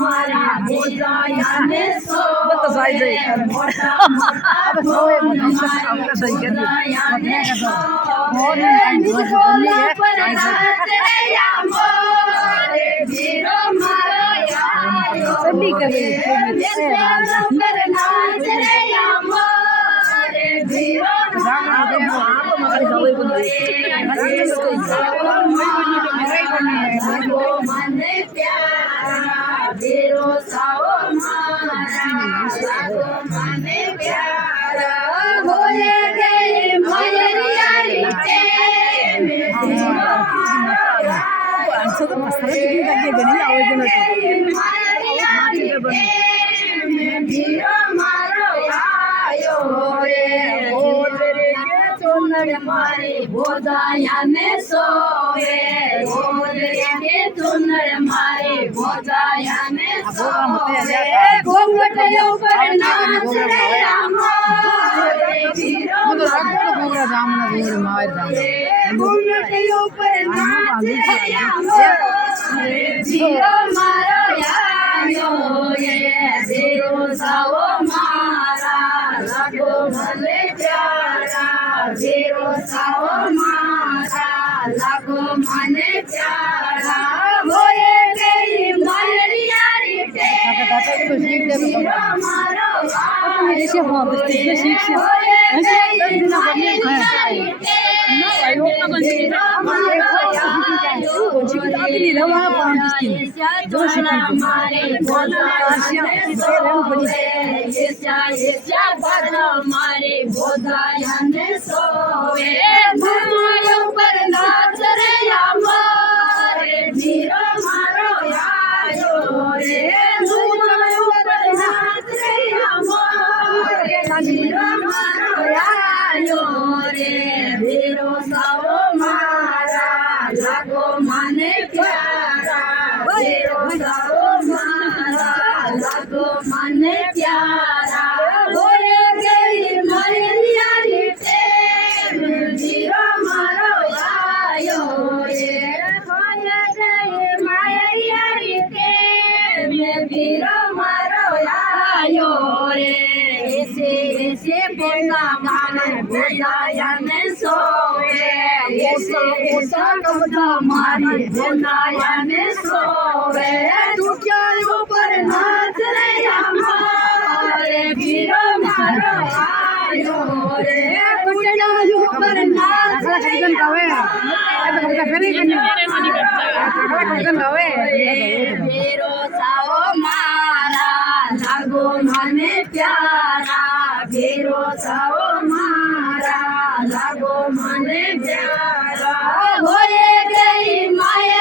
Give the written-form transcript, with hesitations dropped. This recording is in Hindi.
मारी बोजाया ने सो तो सही सही मोटा अब सोए मोटा सही कर बोजाया ने सो और नहीं है पर नाचरे या मोरे वीरो मारो यायो सभी करे पर नाचरे या मोरे वीरो मारो मन प्यारा वीरो साओ मारा मन प्यारा होए गए मयरिया रे मारी बोजाया ने सोए के तुनर मारी बोजाया ने सोए घूंघट ऊपर नाच रे घूंघट ऊपर नाच रे जीरो मारो यायो ये जीरो साओ मारा लगो भले प्यारा जीरो साओ मारा लगो मने प्यारा होए गई मरिया रे जीरो मारो ऐसे हो बस्ती सीख से मारे बोधाया ने सोए पर नाच रे मारे जीरो मारो यायो रे पर नाच रे मारे जीरो मारो यायो रे वीरो साओ मारा लगो मने प्यारा वीरो साओ मारा लगो मने प्यारा होए गई मरिया रे जीरो मारो आयो रे होए गई मरिया रे वीरो मारो आयो रे ऐसे बोला माने बोलाया ने सोए ऐसे कबदा मारी बोलाया ने सोए तू क्या ऊपर नाच रे हमारे वीरो मारो आयो रे कुटना ऊपर नाच रे वीरो साओ मारा लगो मने प्यारा वीरो साओ मारा लगो मने प्यारा होए गई माया